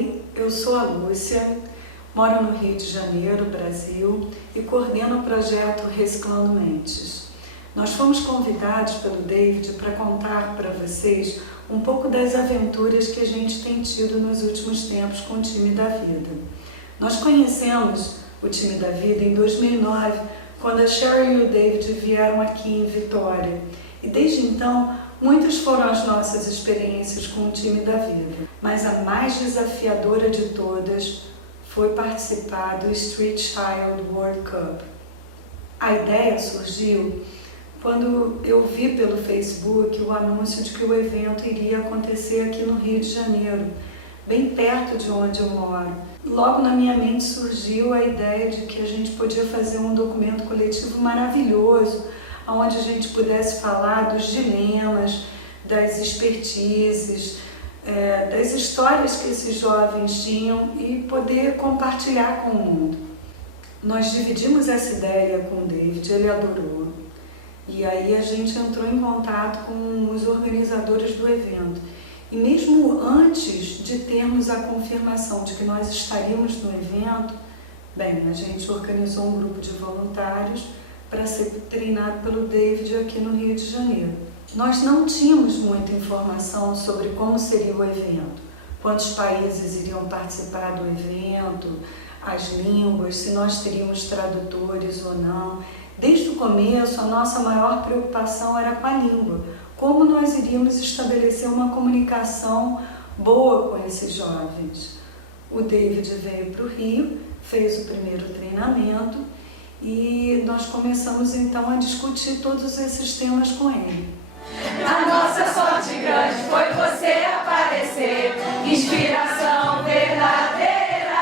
Oi, eu sou a Lúcia, moro no Rio de Janeiro, Brasil, e coordeno o projeto Reciclando Mentes. Nós fomos convidados pelo David para contar para vocês um pouco das aventuras que a gente tem tido nos últimos tempos com o Time da Vida. Nós conhecemos o Time da Vida em 2009, quando a Sherry e o David vieram aqui em Vitória. E desde então, muitas foram as nossas experiências com o Time da Vida. Mas a mais desafiadora de todas foi participar do Street Child World Cup. A ideia surgiu quando eu vi pelo Facebook o anúncio de que o evento iria acontecer aqui no Rio de Janeiro, bem perto de onde eu moro. Logo na minha mente surgiu a ideia de que a gente podia fazer um documento coletivo maravilhoso, onde a gente pudesse falar dos dilemas, das expertises, das histórias que esses jovens tinham e poder compartilhar com o mundo. Nós dividimos essa ideia com o David, ele adorou. E aí a gente entrou em contato com os organizadores do evento. E mesmo antes de termos a confirmação de que nós estaríamos no evento, a gente organizou um grupo de voluntários para ser treinado pelo David aqui no Rio de Janeiro. Nós não tínhamos muita informação sobre como seria o evento, quantos países iriam participar do evento, as línguas, se nós teríamos tradutores ou não. Desde o começo, a nossa maior preocupação era com a língua, como nós iríamos estabelecer uma comunicação boa com esses jovens. O David veio para o Rio, fez o primeiro treinamento e nós começamos então a discutir todos esses temas com ele. A nossa sorte grande foi você aparecer, inspiração verdadeira,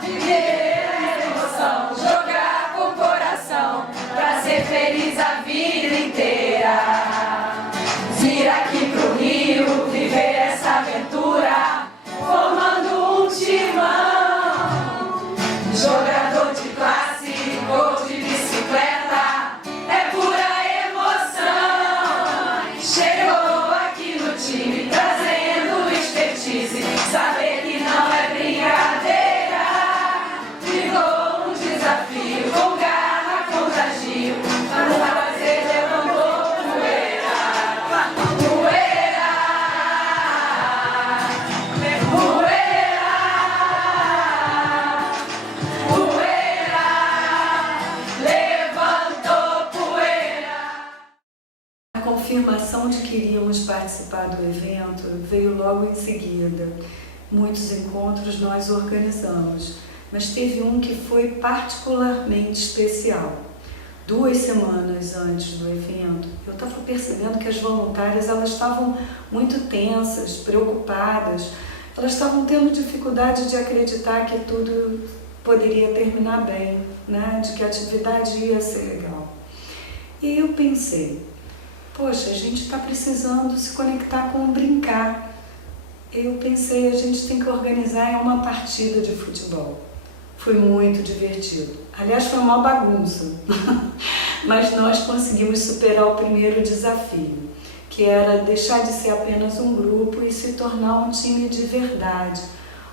viver a emoção, jogar com o coração, pra ser feliz a vida inteira. Vir aqui pro Rio, viver essa aventura, formando um timão, jogador de classe ou de bicicleta, é pura emoção. Chegou aqui no time trazendo expertise, saber que não é brincadeira, virou um desafio, com garra contagio, vamos fazer levantou poeira, poeira, poeira, poeira, levantou poeira. A confirmação de que iríamos participar do evento veio logo em seguida. Muitos encontros nós organizamos, mas teve um que foi particularmente especial. 2 semanas antes do evento, eu estava percebendo que as voluntárias elas estavam muito tensas, preocupadas, elas estavam tendo dificuldade de acreditar que tudo poderia terminar bem, né? De que a atividade ia ser legal. E eu pensei, poxa, a gente está precisando se conectar com o brincar. Eu pensei, a gente tem que organizar uma partida de futebol. Foi muito divertido. Aliás, foi uma bagunça. Mas nós conseguimos superar o primeiro desafio, que era deixar de ser apenas um grupo e se tornar um time de verdade,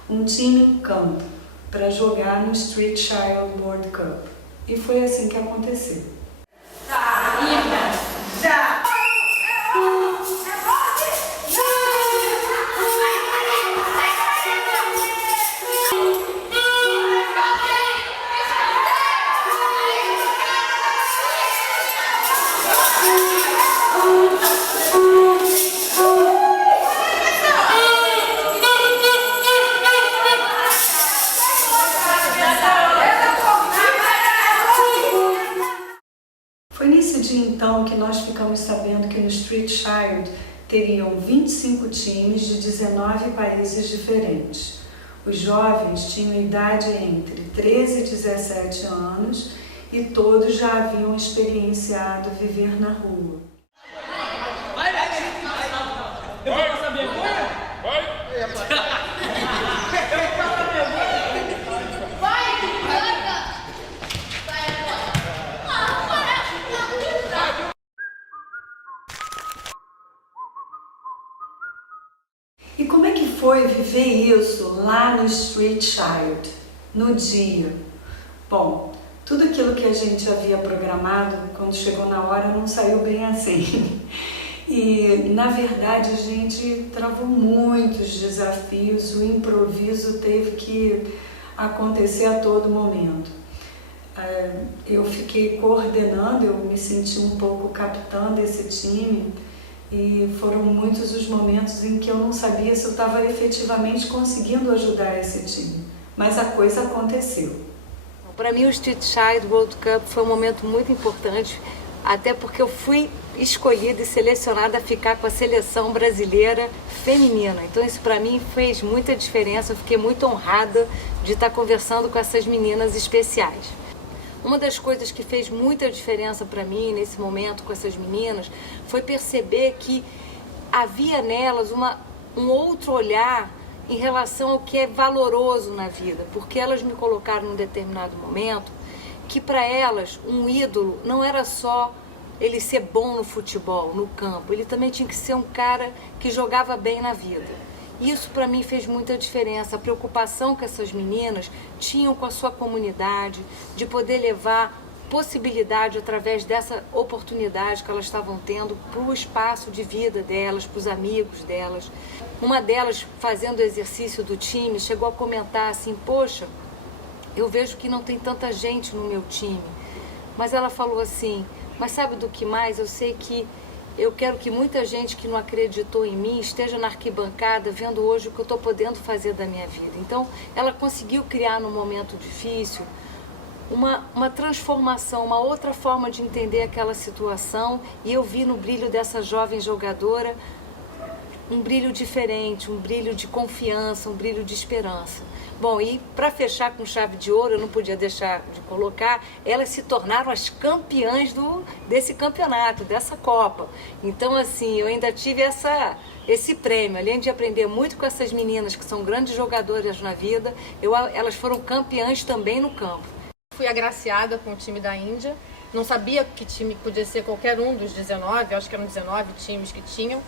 um time em campo, para jogar no Street Child World Cup. E foi assim que aconteceu. Já! Foi nesse dia então que nós ficamos sabendo que no Street Child teriam 25 times de 19 países diferentes. Os jovens tinham idade entre 13 e 17 anos e todos já haviam experienciado viver na rua. Eu vou passar vergonha? Vai! E como é que foi foi viver isso lá no Street Child, no dia? Bom, tudo aquilo que a gente havia programado, quando chegou na hora, não saiu bem assim. E, na verdade, a gente travou muitos desafios, o improviso teve que acontecer a todo momento. Eu fiquei coordenando, eu me senti um pouco capitã desse time e foram muitos os momentos em que eu não sabia se eu estava efetivamente conseguindo ajudar esse time, mas a coisa aconteceu. Para mim o Street Child World Cup foi um momento muito importante, até porque eu fui escolhida e selecionada a ficar com a seleção brasileira feminina. Então isso para mim fez muita diferença, eu fiquei muito honrada de estar conversando com essas meninas especiais. Uma das coisas que fez muita diferença para mim nesse momento com essas meninas foi perceber que havia nelas um outro olhar em relação ao que é valoroso na vida, porque elas me colocaram num determinado momento que para elas um ídolo não era só ele ser bom no futebol, no campo, ele também tinha que ser um cara que jogava bem na vida. Isso para mim fez muita diferença, a preocupação que essas meninas tinham com a sua comunidade, de poder levar possibilidade através dessa oportunidade que elas estavam tendo para o espaço de vida delas, para os amigos delas. Uma delas, fazendo o exercício do time, chegou a comentar assim, poxa, eu vejo que não tem tanta gente no meu time. Mas ela falou assim, mas sabe do que mais? Eu sei que eu quero que muita gente que não acreditou em mim esteja na arquibancada vendo hoje o que eu estou podendo fazer da minha vida. Então, ela conseguiu criar num momento difícil uma transformação, uma outra forma de entender aquela situação, e eu vi no brilho dessa jovem jogadora um brilho diferente, um brilho de confiança, um brilho de esperança. Bom, e para fechar com chave de ouro, eu não podia deixar de colocar, elas se tornaram as campeãs desse campeonato, dessa Copa. Então, assim, eu ainda tive esse prêmio, além de aprender muito com essas meninas que são grandes jogadoras na vida, elas foram campeãs também no campo. Fui agraciada com o time da Índia, não sabia que time podia ser qualquer um dos 19, acho que eram 19 times que tinham,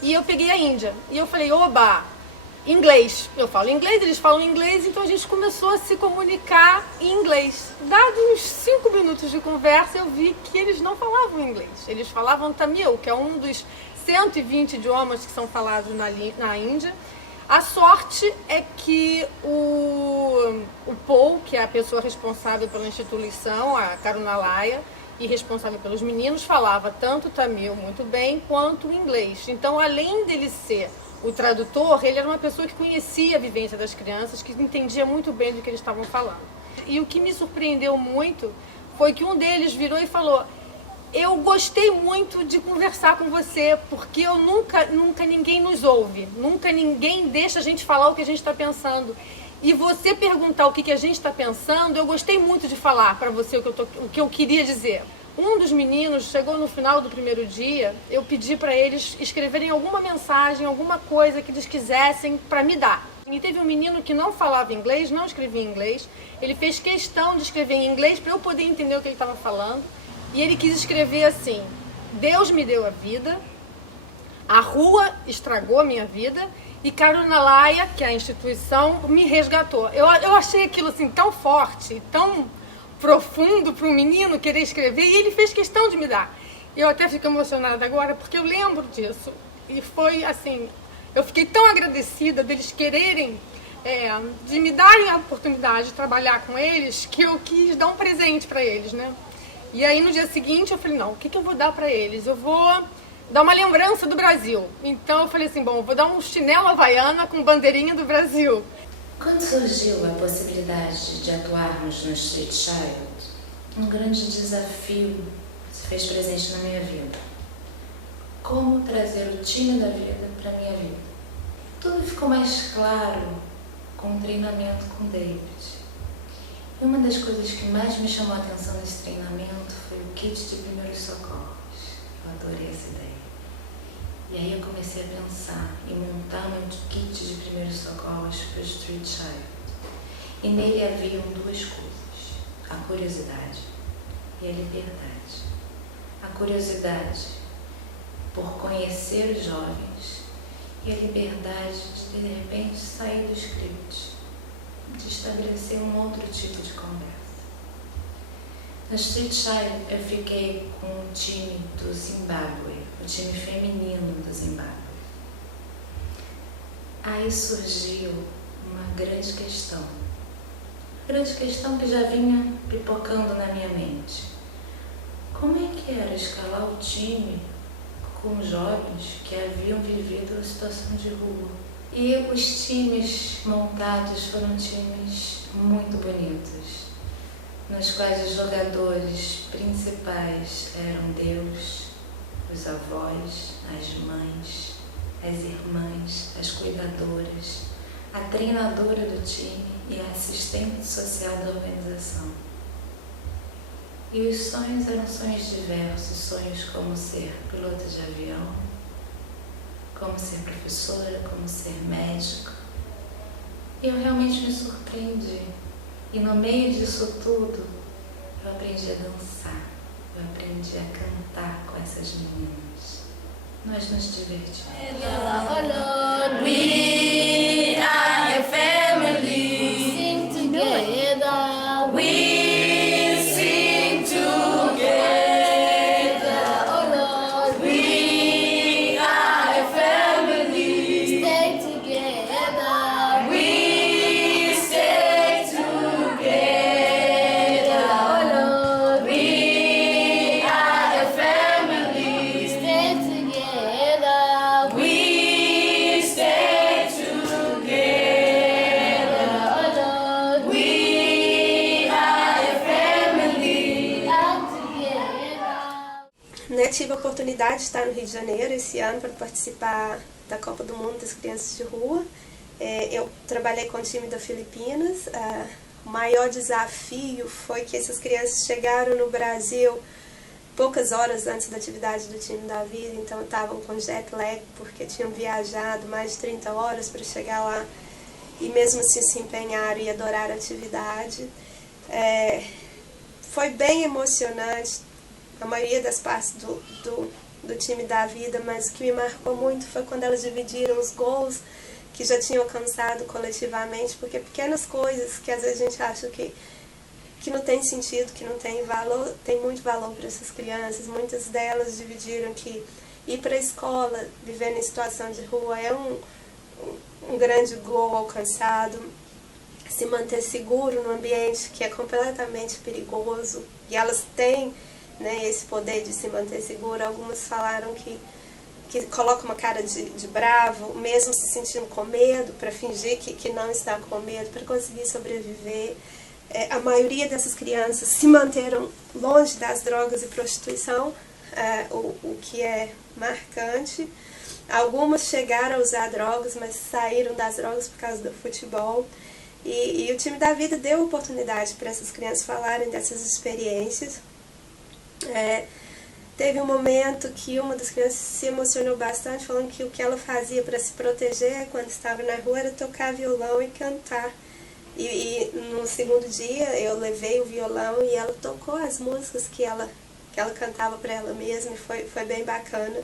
e eu peguei a Índia, e eu falei, oba, inglês, eu falo inglês, eles falam inglês, então a gente começou a se comunicar em inglês. Dados uns 5 minutos de conversa, eu vi que eles não falavam inglês, eles falavam Tamil, que é um dos 120 idiomas que são falados na Índia. A sorte é que o Paul, que é a pessoa responsável pela instituição, a Karunalaya, e responsável pelos meninos, falava tanto Tamil muito bem quanto inglês. Então, além dele ser o tradutor, ele era uma pessoa que conhecia a vivência das crianças, que entendia muito bem do que eles estavam falando. E o que me surpreendeu muito foi que um deles virou e falou, eu gostei muito de conversar com você, porque eu nunca ninguém nos ouve, nunca ninguém deixa a gente falar o que a gente está pensando. E você perguntar o que a gente está pensando, eu gostei muito de falar para você o que eu queria dizer. Um dos meninos chegou no final do primeiro dia, eu pedi para eles escreverem alguma mensagem, alguma coisa que eles quisessem para me dar. E teve um menino que não falava inglês, não escrevia inglês, ele fez questão de escrever em inglês para eu poder entender o que ele estava falando. E ele quis escrever assim, Deus me deu a vida, a rua estragou a minha vida e Karunalaya, que é a instituição, me resgatou. Eu achei aquilo assim tão forte, tão profundo para um menino querer escrever, e ele fez questão de me dar. Eu até fico emocionada agora porque eu lembro disso. E foi assim, eu fiquei tão agradecida deles quererem, de me darem a oportunidade de trabalhar com eles, que eu quis dar um presente para eles, né? E aí no dia seguinte eu falei, não, o que eu vou dar para eles? Eu vou dar uma lembrança do Brasil. Então eu falei assim, bom, eu vou dar um chinelo havaiana com bandeirinha do Brasil. Quando surgiu a possibilidade de atuarmos no Street Child, um grande desafio se fez presente na minha vida. Como trazer o time da vida para a minha vida? Tudo ficou mais claro com o treinamento com David. E uma das coisas que mais me chamou a atenção nesse treinamento foi o kit de primeiros socorros. Eu adorei essa ideia. E aí eu comecei a pensar em montar um kit de primeiros socorros para o Street Child. E nele haviam duas coisas, a curiosidade e a liberdade. A curiosidade por conhecer os jovens e a liberdade de repente sair do script, de estabelecer um outro tipo de conversa. Na Street Child eu fiquei com o time do Zimbábue, o time feminino do Zimbábue. Aí surgiu uma grande questão que já vinha pipocando na minha mente. Como é que era escalar o time com jovens que haviam vivido a situação de rua? E os times montados foram times muito bonitos, nos quais os jogadores principais eram Deus, os avós, as mães, as irmãs, as cuidadoras, a treinadora do time e a assistente social da organização. E os sonhos eram sonhos diversos, sonhos como ser piloto de avião, como ser professora, como ser médico. E eu realmente me surpreendi. E no meio disso tudo, eu aprendi a dançar, eu aprendi a cantar com essas meninas. Nós nos divertimos. We are a family. Sing together. We sing together. Oh Lord, We are a family. stay together. We stay together. Oh Lord, We are a family. stay together. We stay together. Oh Lord, We are a family. together. Tive a oportunidade de estar no Rio de Janeiro esse ano para participar da Copa do Mundo das Crianças de Rua. Eu trabalhei com o time da Filipinas. O maior desafio foi que essas crianças chegaram no Brasil poucas horas antes da atividade do time da vida, então estavam com jet lag porque tinham viajado mais de 30 horas para chegar lá e mesmo assim se empenharam e adoraram a atividade. Foi bem emocionante a maioria das partes do time da vida, mas o que me marcou muito foi quando elas dividiram os gols que já tinham alcançado coletivamente, porque pequenas coisas que às vezes a gente acha que não tem sentido, que não tem valor, tem muito valor para essas crianças. Muitas delas dividiram que ir para a escola, vivendo em situação de rua, é um grande gol alcançado. Se manter seguro no ambiente que é completamente perigoso, e elas têm, né, esse poder de se manter seguro. Algumas falaram que coloca uma cara de bravo, mesmo se sentindo com medo, para fingir que não está com medo, para conseguir sobreviver. A maioria dessas crianças se manteram longe das drogas e prostituição, o que é marcante. Algumas chegaram a usar drogas, mas saíram das drogas por causa do futebol. E o time da vida deu oportunidade para essas crianças falarem dessas experiências. Teve um momento que uma das crianças se emocionou bastante, falando que o que ela fazia para se proteger quando estava na rua era tocar violão e cantar. E no segundo dia eu levei o violão e ela tocou as músicas que ela cantava para ela mesma, e foi bem bacana.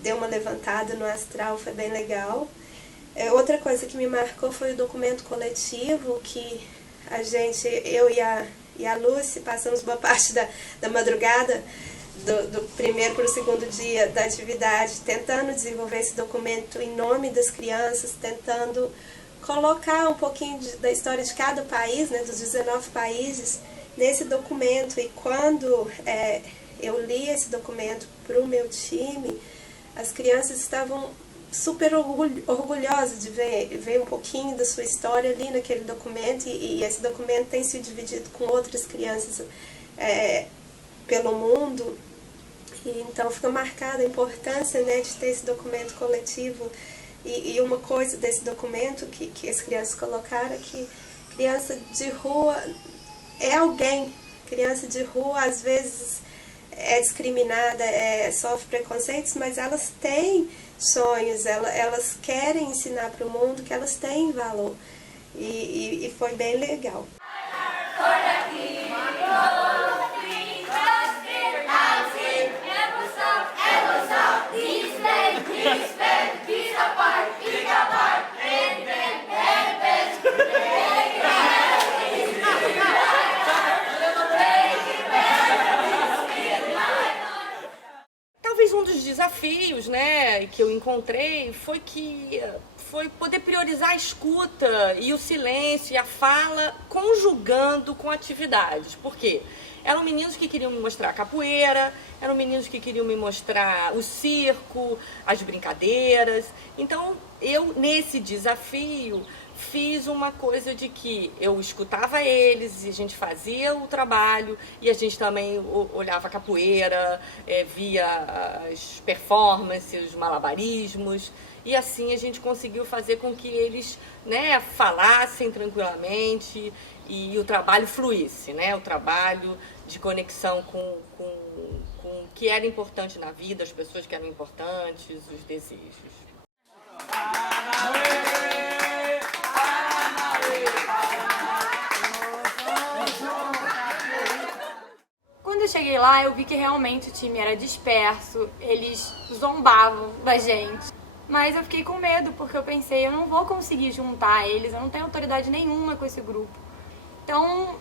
Deu uma levantada no astral, foi bem legal. Outra coisa que me marcou foi o documento coletivo, que eu e a Lucy passamos boa parte da madrugada do primeiro para o segundo dia da atividade, tentando desenvolver esse documento em nome das crianças, tentando colocar um pouquinho da história de cada país, né, dos 19 países, nesse documento. E quando eu li esse documento para o meu time, as crianças estavam super orgulhosas de ver um pouquinho da sua história ali naquele documento, e esse documento tem sido dividido com outras crianças pelo mundo. E então fica marcada a importância, né, de ter esse documento coletivo. E uma coisa desse documento que as crianças colocaram é que criança de rua é alguém. Criança de rua às vezes é discriminada, sofre preconceitos, mas elas têm sonhos, elas querem ensinar para o mundo que elas têm valor. E foi bem legal. Peace, um dos desafios, né, que eu encontrei foi poder priorizar a escuta e o silêncio e a fala conjugando com atividades. Por quê? Eram meninos que queriam me mostrar a capoeira, eram meninos que queriam me mostrar o circo, as brincadeiras. Então, eu, nesse desafio, fiz uma coisa de que eu escutava eles, e a gente fazia o trabalho, e a gente também olhava a capoeira, via as performances, os malabarismos, e assim a gente conseguiu fazer com que eles, né, falassem tranquilamente e o trabalho fluísse, né, o trabalho de conexão com o que era importante na vida, as pessoas que eram importantes, os desejos. Quando eu cheguei lá, eu vi que realmente o time era disperso, eles zombavam da gente. Mas eu fiquei com medo, porque eu pensei, eu não vou conseguir juntar eles, eu não tenho autoridade nenhuma com esse grupo. Então,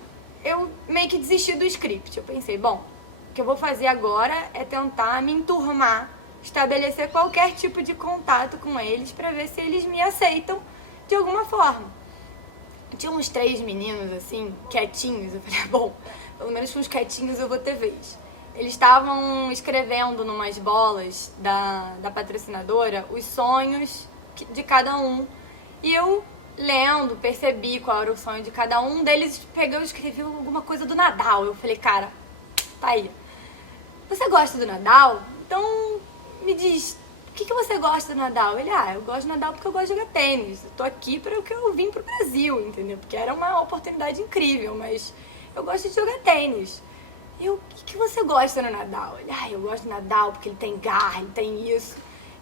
eu meio que desisti do script. Eu pensei, bom, o que eu vou fazer agora é tentar me enturmar, estabelecer qualquer tipo de contato com eles para ver se eles me aceitam de alguma forma. Tinha uns 3 meninos, assim, quietinhos. Eu falei, bom, pelo menos com os quietinhos eu vou ter vez. Eles estavam escrevendo numas bolas da patrocinadora os sonhos de cada um. E eu, lendo, percebi qual era o sonho de cada um deles. Pegou e escreveu alguma coisa do Nadal. Eu falei, cara, tá aí. Você gosta do Nadal? Então me diz, o que você gosta do Nadal? Ele, eu gosto do Nadal porque eu gosto de jogar tênis. Eu tô aqui porque eu vim pro Brasil, entendeu? Porque era uma oportunidade incrível, mas eu gosto de jogar tênis. E eu, o que você gosta no Nadal? Ele, eu gosto do Nadal porque ele tem garra, ele tem isso.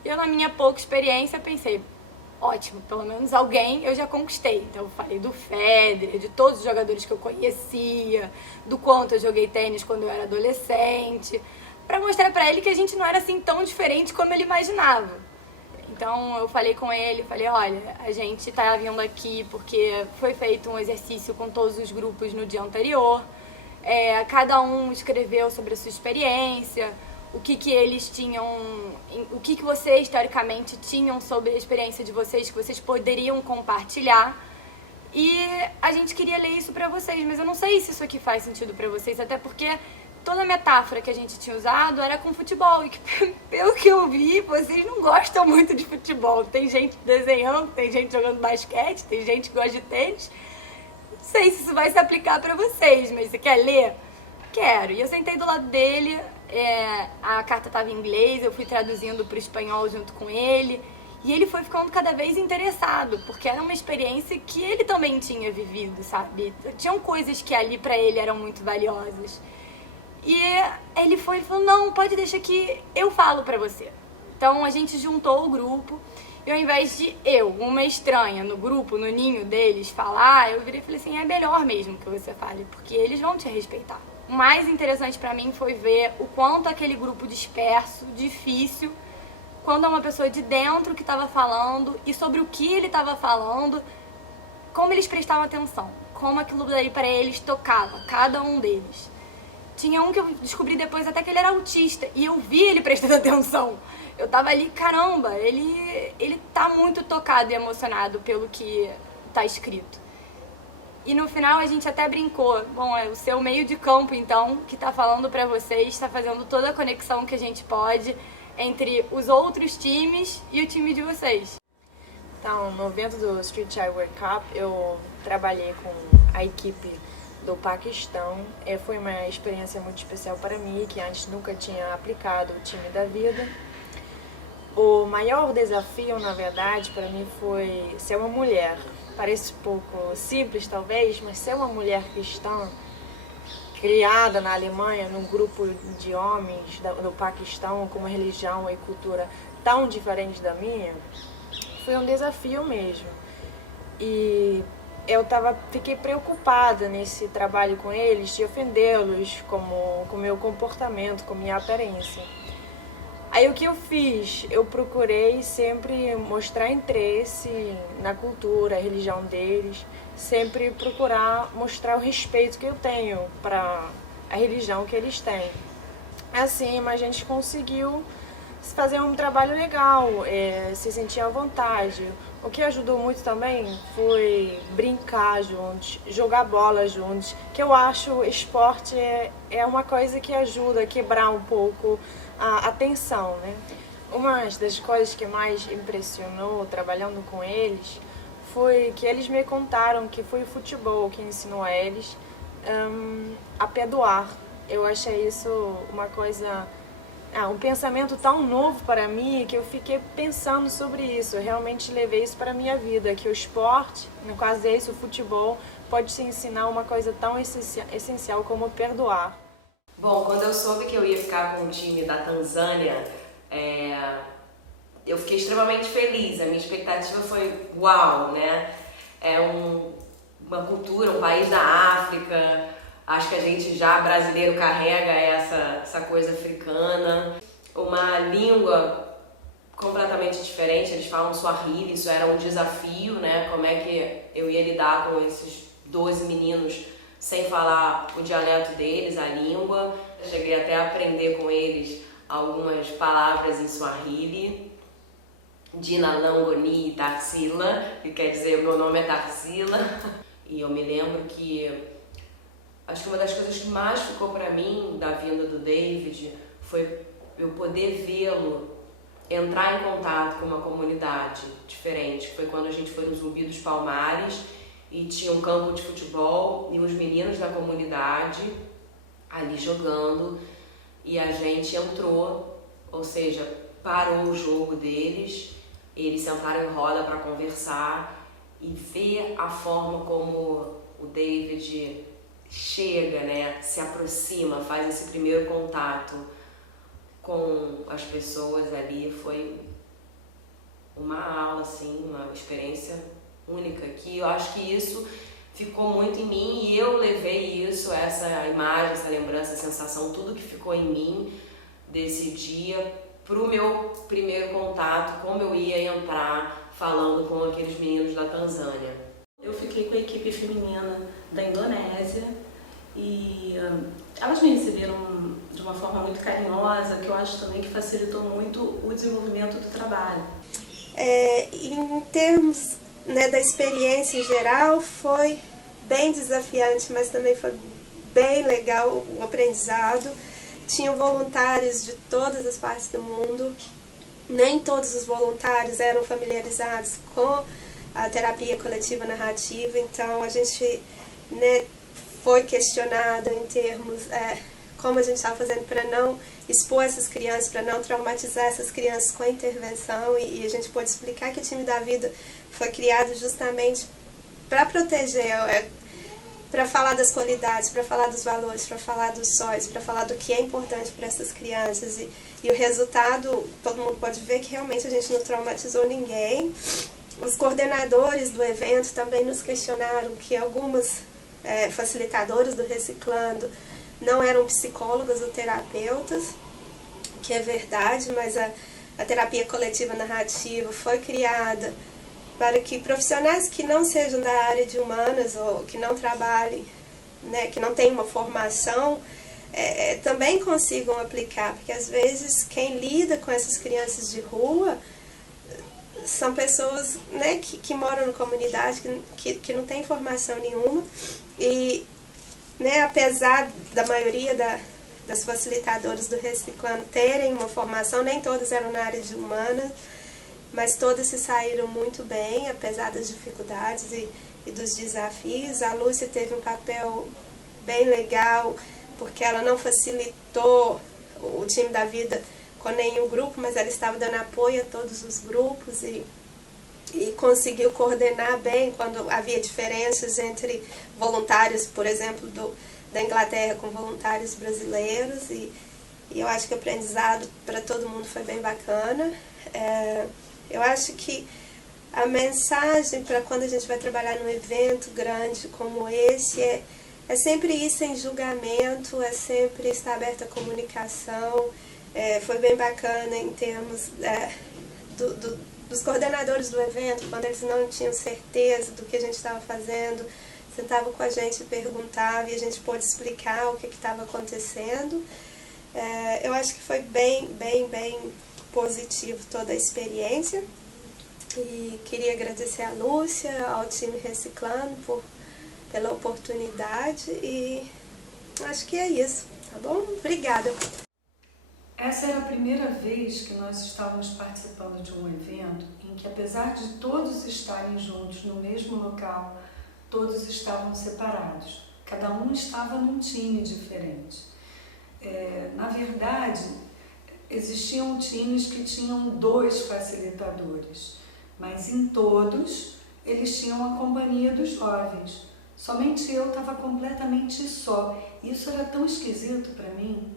E eu, na minha pouca experiência, pensei, ótimo, pelo menos alguém eu já conquistei. Então eu falei do Federer, de todos os jogadores que eu conhecia, do quanto eu joguei tênis quando eu era adolescente, pra mostrar pra ele que a gente não era assim tão diferente como ele imaginava. Então eu falei com ele, falei, olha, a gente tá vindo aqui porque foi feito um exercício com todos os grupos no dia anterior. Cada um escreveu sobre a sua experiência, o que eles tinham, o que vocês, teoricamente, tinham sobre a experiência de vocês, que vocês poderiam compartilhar. E a gente queria ler isso pra vocês, mas eu não sei se isso aqui faz sentido pra vocês, até porque toda a metáfora que a gente tinha usado era com futebol, e que, pelo que eu vi, vocês não gostam muito de futebol. Tem gente desenhando, tem gente jogando basquete, tem gente que gosta de tênis. Não sei se isso vai se aplicar pra vocês, mas você quer ler? Quero. E eu sentei do lado dele, a carta estava em inglês, eu fui traduzindo para o espanhol junto com ele, e ele foi ficando cada vez interessado, porque era uma experiência que ele também tinha vivido, sabe? Tinham coisas que ali para ele eram muito valiosas. E ele falou, não, pode deixar que eu falo para você. Então a gente juntou o grupo, e ao invés de eu, uma estranha no grupo, no ninho deles, falar, eu virei e falei assim, é melhor mesmo que você fale, porque eles vão te respeitar. O mais interessante pra mim foi ver o quanto aquele grupo disperso, difícil, quando é uma pessoa de dentro que estava falando e sobre o que ele estava falando, como eles prestavam atenção, como aquilo daí pra eles tocava, cada um deles. Tinha um que eu descobri depois até que ele era autista e eu vi ele prestando atenção. Eu tava ali, caramba, ele tá muito tocado e emocionado pelo que tá escrito. E no final a gente até brincou, bom, é o seu meio de campo então, que tá falando pra vocês, tá fazendo toda a conexão que a gente pode entre os outros times e o time de vocês. Então, no evento do Street Child World Cup, eu trabalhei com a equipe do Paquistão. Foi uma experiência muito especial para mim, que antes nunca tinha aplicado o time da vida. O maior desafio, na verdade, para mim foi ser uma mulher. Parece um pouco simples, talvez, mas ser uma mulher cristã, criada na Alemanha, num grupo de homens do Paquistão, com uma religião e cultura tão diferente da minha, foi um desafio mesmo. E eu fiquei preocupada nesse trabalho com eles, de ofendê-los com o meu comportamento, com minha aparência. Aí o que eu fiz? Eu procurei sempre mostrar interesse na cultura, a religião deles, sempre procurar mostrar o respeito que eu tenho para a religião que eles têm. Assim, a gente conseguiu fazer um trabalho legal, se sentir à vontade. O que ajudou muito também foi brincar juntos, jogar bola juntos, que eu acho esporte é uma coisa que ajuda a quebrar um pouco a tensão, né? Uma das coisas que mais impressionou trabalhando com eles foi que eles me contaram que foi o futebol que ensinou a eles a perdoar. Eu achei isso uma coisa, um pensamento tão novo para mim que eu fiquei pensando sobre isso. Eu realmente levei isso para a minha vida, que o esporte, no caso desse, o futebol, pode te ensinar uma coisa tão essencial como perdoar. Bom, quando eu soube que eu ia ficar com o time da Tanzânia, eu fiquei extremamente feliz. A minha expectativa foi uau, né? É uma cultura, um país da África. Acho que a gente já, brasileiro, carrega essa coisa africana. Uma língua completamente diferente, eles falam Swahili, isso era um desafio, né? Como é que eu ia lidar com esses 12 meninos sem falar o dialeto deles, a língua. Eu cheguei até a aprender com eles algumas palavras em Swahili. Dina Langoni Tarsila, que quer dizer meu nome é Tarsila. E eu me lembro que acho que uma das coisas que mais ficou para mim da vinda do David foi eu poder vê-lo entrar em contato com uma comunidade diferente. Foi quando a gente foi no Zumbi dos Palmares e tinha um campo de futebol e os meninos da comunidade ali jogando e a gente entrou, ou seja, parou o jogo deles, eles sentaram em roda para conversar e ver a forma como o David chega, né, se aproxima, faz esse primeiro contato com as pessoas ali, foi uma aula, assim, uma experiência única, que eu acho que isso ficou muito em mim e eu levei isso, essa imagem, essa lembrança, essa sensação, tudo que ficou em mim desse dia pro meu primeiro contato, como eu ia entrar falando com aqueles meninos da Tanzânia. Eu fiquei com a equipe feminina da Indonésia e elas me receberam de uma forma muito carinhosa, que eu acho também que facilitou muito o desenvolvimento do trabalho. Em termos, né, da experiência em geral, foi bem desafiante, mas também foi bem legal o aprendizado. Tinham voluntários de todas as partes do mundo. Nem todos os voluntários eram familiarizados com a terapia coletiva narrativa, então a gente, né, foi questionado em termos como a gente estava fazendo para não expor essas crianças, para não traumatizar essas crianças com a intervenção, e a gente pôde explicar que o time da vida foi criado justamente para proteger, para falar das qualidades, para falar dos valores, para falar dos sóis, para falar do que é importante para essas crianças. E o resultado, todo mundo pode ver que realmente a gente não traumatizou ninguém. Os coordenadores do evento também nos questionaram que algumas facilitadoras do Reciclando não eram psicólogas ou terapeutas, que é verdade, mas a terapia coletiva narrativa foi criada para que profissionais que não sejam da área de humanas ou que não trabalhem, né, que não tenham uma formação, também consigam aplicar, porque às vezes quem lida com essas crianças de rua são pessoas, né, que moram na comunidade, que não tem formação nenhuma, e, né, apesar da maioria das facilitadoras do Reciclando terem uma formação, nem todas eram na área de humanas, mas todas se saíram muito bem, apesar das dificuldades e dos desafios. A Lúcia teve um papel bem legal, porque ela não facilitou o time da vida com nenhum grupo, mas ela estava dando apoio a todos os grupos e conseguiu coordenar bem quando havia diferenças entre voluntários, por exemplo, da Inglaterra com voluntários brasileiros, e eu acho que o aprendizado para todo mundo foi bem bacana. Eu acho que a mensagem para quando a gente vai trabalhar num evento grande como esse é sempre ir sem julgamento, é sempre estar aberto à comunicação. Foi bem bacana em termos dos coordenadores do evento, quando eles não tinham certeza do que a gente estava fazendo, sentavam com a gente e perguntavam, e a gente pôde explicar o que estava acontecendo. Eu acho que foi bem positivo toda a experiência. E queria agradecer a Lúcia, ao time Reciclando pela oportunidade e acho que é isso, tá bom? Obrigada. Essa era a primeira vez que nós estávamos participando de um evento em que, apesar de todos estarem juntos no mesmo local, todos estavam separados. Cada um estava num time diferente. Na verdade, existiam times que tinham 2 facilitadores, mas em todos eles tinham a companhia dos jovens. Somente eu estava completamente só. Isso era tão esquisito para mim.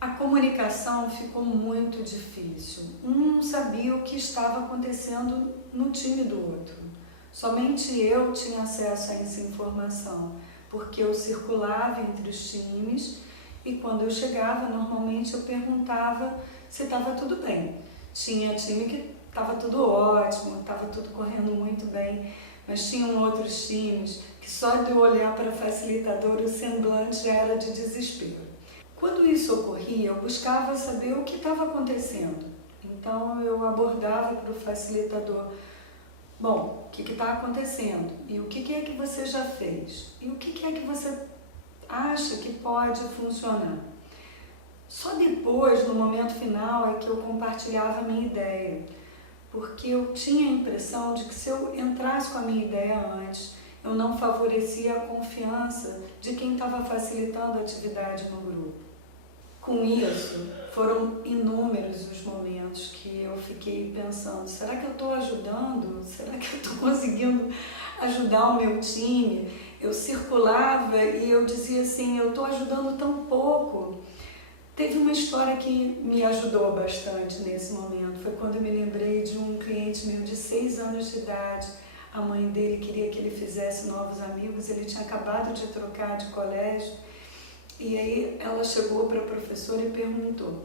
A comunicação ficou muito difícil. Um não sabia o que estava acontecendo no time do outro. Somente eu tinha acesso a essa informação, porque eu circulava entre os times e quando eu chegava, normalmente eu perguntava se estava tudo bem. Tinha time que estava tudo ótimo, estava tudo correndo muito bem, mas tinham outros times que só de eu olhar para a facilitadora o semblante já era de desespero. Quando isso ocorria, eu buscava saber o que estava acontecendo. Então eu abordava para o facilitador: bom, o que está acontecendo? E o que é que você já fez? E o que é que você acha que pode funcionar? Só depois, no momento final, é que eu compartilhava a minha ideia, porque eu tinha a impressão de que se eu entrasse com a minha ideia antes, eu não favorecia a confiança de quem estava facilitando a atividade no grupo. Com isso, foram inúmeros os momentos que eu fiquei pensando: será que eu estou ajudando? Será que eu estou conseguindo ajudar o meu time? Eu circulava e eu dizia assim: eu estou ajudando tão pouco. Teve uma história que me ajudou bastante nesse momento. Foi quando eu me lembrei de um cliente meu de 6 anos de idade. A mãe dele queria que ele fizesse novos amigos, ele tinha acabado de trocar de colégio. E aí ela chegou para a professora e perguntou: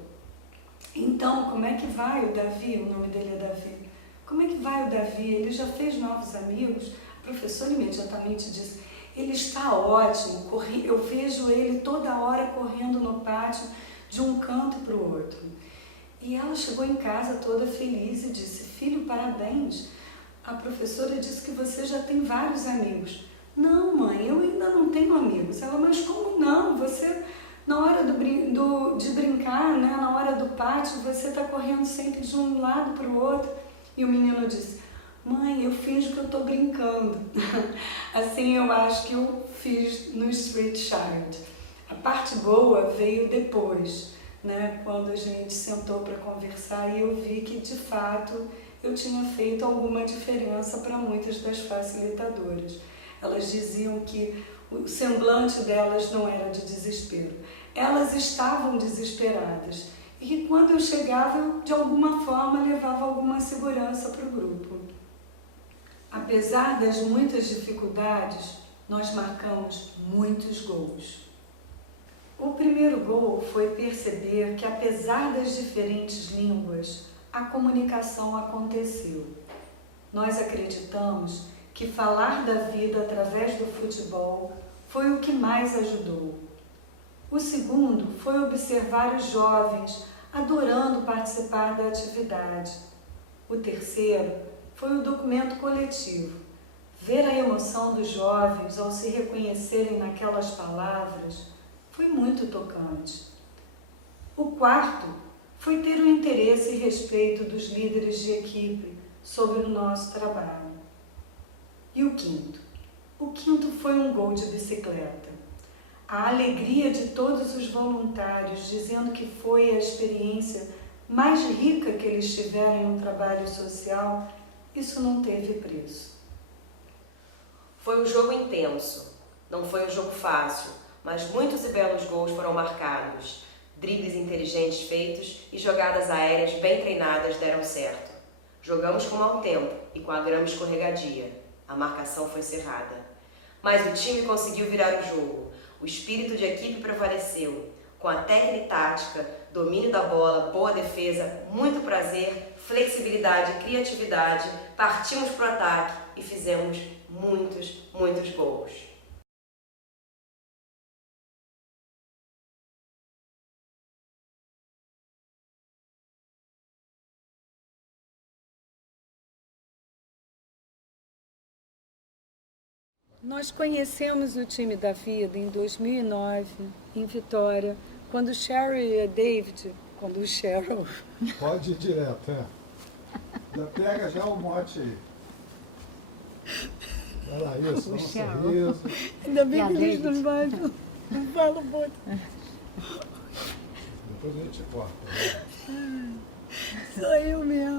então, como é que vai o Davi? O nome dele é Davi. Como é que vai o Davi? Ele já fez novos amigos? A professora imediatamente disse: ele está ótimo, eu vejo ele toda hora correndo no pátio de um canto para o outro. E ela chegou em casa toda feliz e disse: filho, parabéns. A professora disse que você já tem vários amigos. Não, mãe, eu ainda não tenho amigos. Ela: mas como não? Você, na hora de brincar, né, na hora do pátio, você está correndo sempre de um lado para o outro. E o menino disse: mãe, eu finjo que eu estou brincando. Assim eu acho que eu fiz no Street Child. A parte boa veio depois, né, quando a gente sentou para conversar e eu vi que, de fato, eu tinha feito alguma diferença para muitas das facilitadoras. Elas diziam que o semblante delas não era de desespero. Elas estavam desesperadas e que quando eu chegava, eu, de alguma forma, levava alguma segurança para o grupo. Apesar das muitas dificuldades, nós marcamos muitos gols. O primeiro gol foi perceber que, apesar das diferentes línguas, a comunicação aconteceu. Nós acreditamos que falar da vida através do futebol foi o que mais ajudou. O segundo foi observar os jovens adorando participar da atividade. O terceiro foi o documento coletivo. Ver a emoção dos jovens ao se reconhecerem naquelas palavras foi muito tocante. O quarto foi ter o interesse e respeito dos líderes de equipe sobre o nosso trabalho. E o quinto? O quinto foi um gol de bicicleta. A alegria de todos os voluntários dizendo que foi a experiência mais rica que eles tiveram em um trabalho social, isso não teve preço. Foi um jogo intenso, não foi um jogo fácil, mas muitos e belos gols foram marcados. Dribles inteligentes feitos e jogadas aéreas bem treinadas deram certo. Jogamos com mau tempo e com a grama escorregadia. A marcação foi cerrada. Mas o time conseguiu virar o jogo. O espírito de equipe prevaleceu. Com a técnica e tática, domínio da bola, boa defesa, muito prazer, flexibilidade e criatividade, partimos para o ataque e fizemos muitos gols. Nós conhecemos o time da vida em 2009, em Vitória, quando o Cheryl e a David, quando o Cheryl... Pode ir direto, é. Já pega já o mote aí. Vai lá, isso, dá um sorriso. Ainda bem que eles não falam muito. Depois a gente corta. Sou eu mesmo.